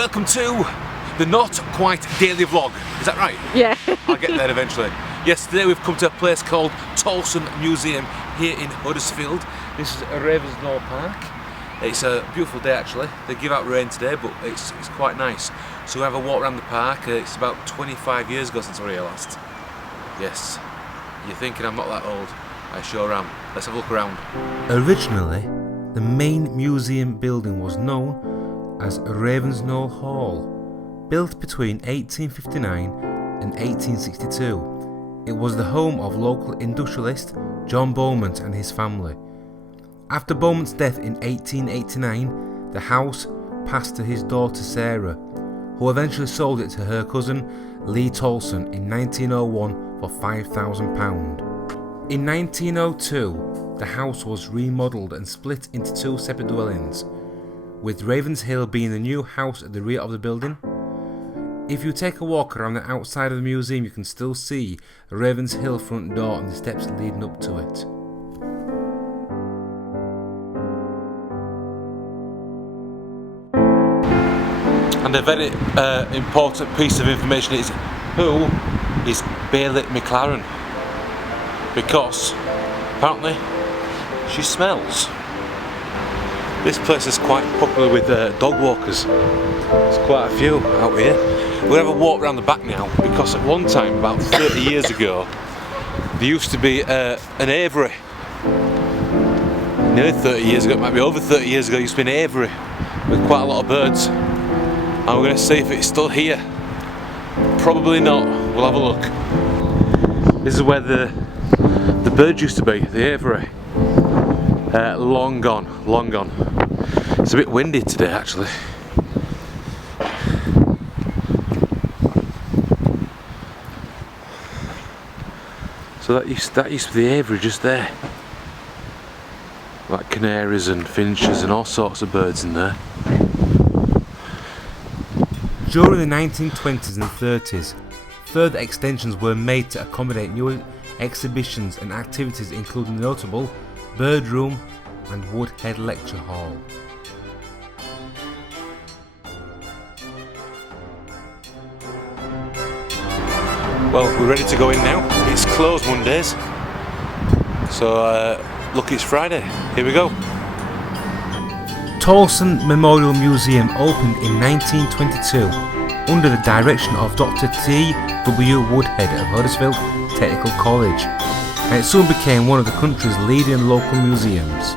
Welcome to the Not Quite Daily Vlog. Is that right? Yeah. I'll get there eventually. Yes, today we've come to a place called Tolson Museum here in Huddersfield. This is Ravensknowle Park. It's a beautiful day actually. They give out rain today, but it's quite nice. So we have a walk around the park. It's about 25 years ago since I was here last. Yes. You're thinking I'm not that old. I sure am. Let's have a look around. Originally, the main museum building was known as Ravensknowle Hall. Built between 1859 and 1862, it was the home of local industrialist John Beaumont and his family. After Beaumont's death in 1889, the house passed to his daughter Sarah, who eventually sold it to her cousin Lee Tolson in 1901 for £5,000. In 1902, the house was remodelled and split into two separate dwellings, with Ravensknowle being the new house at the rear of the building. If you take a walk around the outside of the museum, you can still see the Ravensknowle front door and the steps leading up to it. And a very important piece of information is who is Bailey McLaren, because apparently she smells. This place is quite popular with dog walkers. There's quite a few out here. We're going to have a walk around the back now, because at one time, about 30 years ago, there used to be an aviary. Nearly 30 years ago, it might be over 30 years ago, there used to be an aviary with quite a lot of birds. And we're going to see if it's still here. Probably not. We'll have a look. This is where the birds used to be, the aviary. Long gone, long gone. It's a bit windy today actually. So that used to be the aviary just there. Like canaries and finches and all sorts of birds in there. During the 1920s and 30s, further extensions were made to accommodate new exhibitions and activities, including the notable Bird Room and Woodhead Lecture Hall. Well, we're ready to go in now. It's closed Mondays, so look, it's Friday. Here we go. Tolson Memorial Museum opened in 1922 under the direction of Dr. T.W. Woodhead of Huddersfield Technical College, and it soon became one of the country's leading local museums.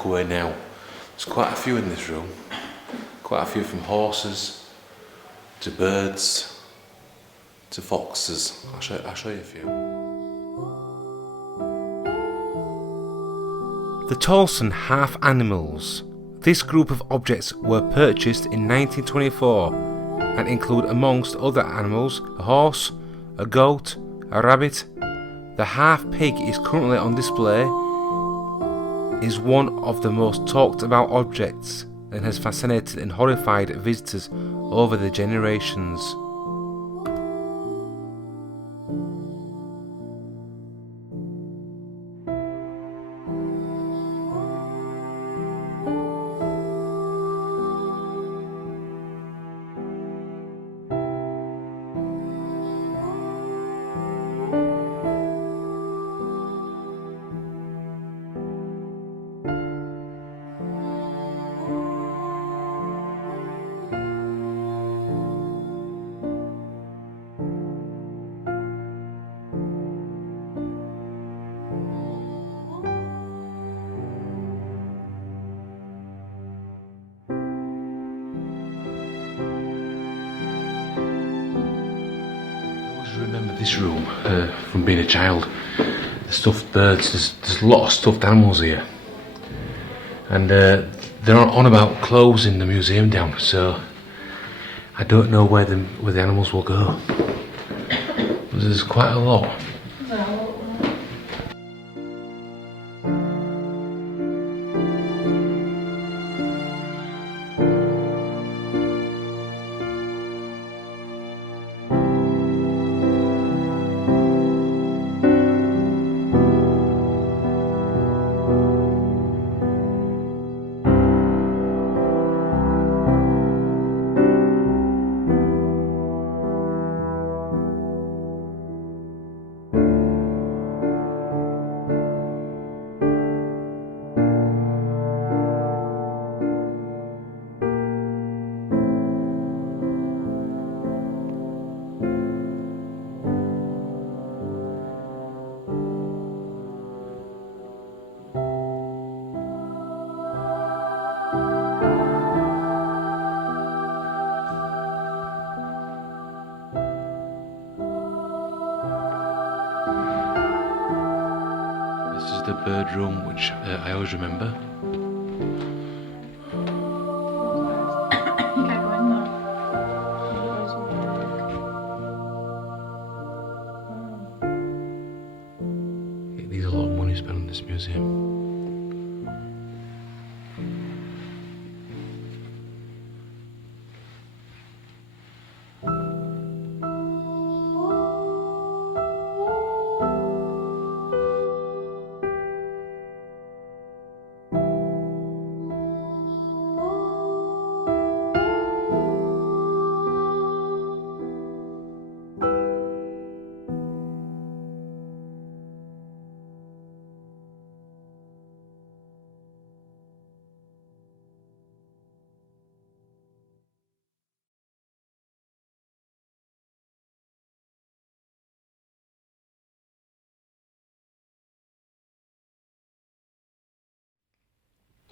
walk away now. There's quite a few in this room. Quite a few, from horses to birds to foxes. I'll show you a few. The Tolson half animals. This group of objects were purchased in 1924 and include, amongst other animals, a horse, a goat, a rabbit. The half pig is currently on display. Is one of the most talked about objects and has fascinated and horrified visitors over the generations. Remember this room from being a child. The stuffed birds, there's a lot of stuffed animals here, and they're on about closing the museum down, so I don't know where the animals will go. There's quite a lot. The bird room, which I always remember. You can't go in there. It needs a lot of money spent on this museum.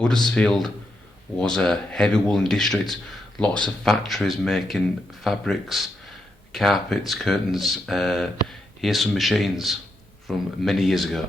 Huddersfield was a heavy woolen district, lots of factories making fabrics, carpets, curtains. Here's some machines from many years ago.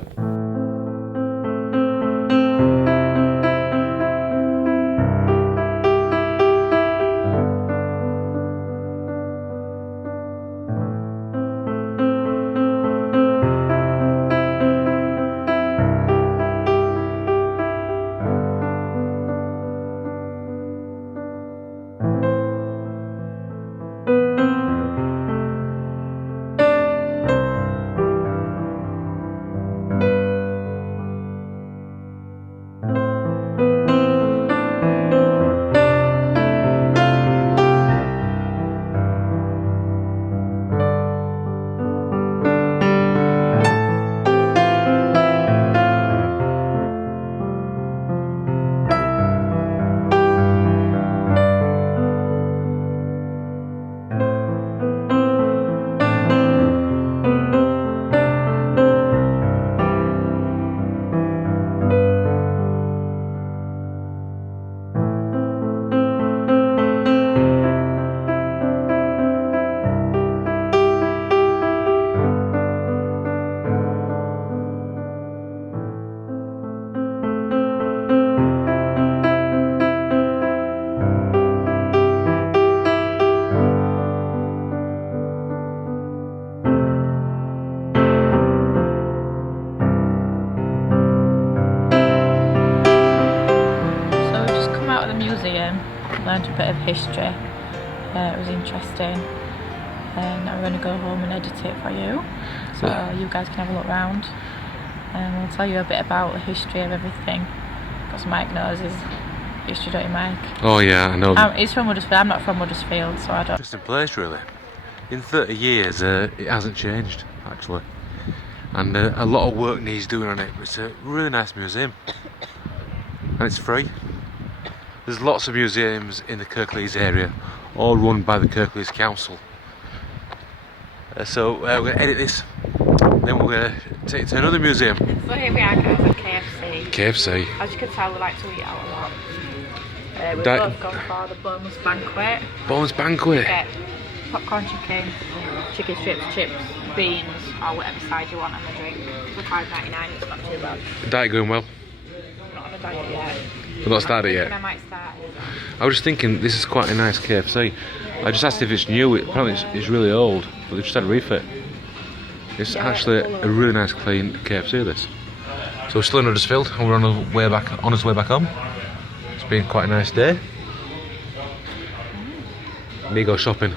learned a bit of history. It was interesting. And now we're going to go home and edit it for you, so you guys can have a look round. And we'll tell you a bit about the history of everything, because Mike knows his history, don't you, Mike? Oh yeah, I know. He's from Huddersfield. I'm not from Huddersfield, so I don't. Interesting place, really. In 30 years, it hasn't changed, actually. And a lot of work needs doing on it. It's a really nice museum, and it's free. There's lots of museums in the Kirklees area, all run by the Kirklees Council. So we're going to edit this, then we're going to take it to another museum. So here we are, guys, at KFC. KFC. As you can tell, we like to eat out a lot. We've both gone for the boneless banquet. Boneless banquet. Get popcorn chicken, chicken strips, chips, beans, or whatever side you want, and a drink. For $5.99, it's not too bad. Diet going well? Not on a diet yet. We've not started yet? I might start. I was just thinking, this is quite a nice KFC. I just asked if it's new. Apparently it's really old, but they've just had a refit. It's actually a really nice clean KFC, this. So we're still in Huddersfield and we're on our way back home. It's been quite a nice day. Me go shopping.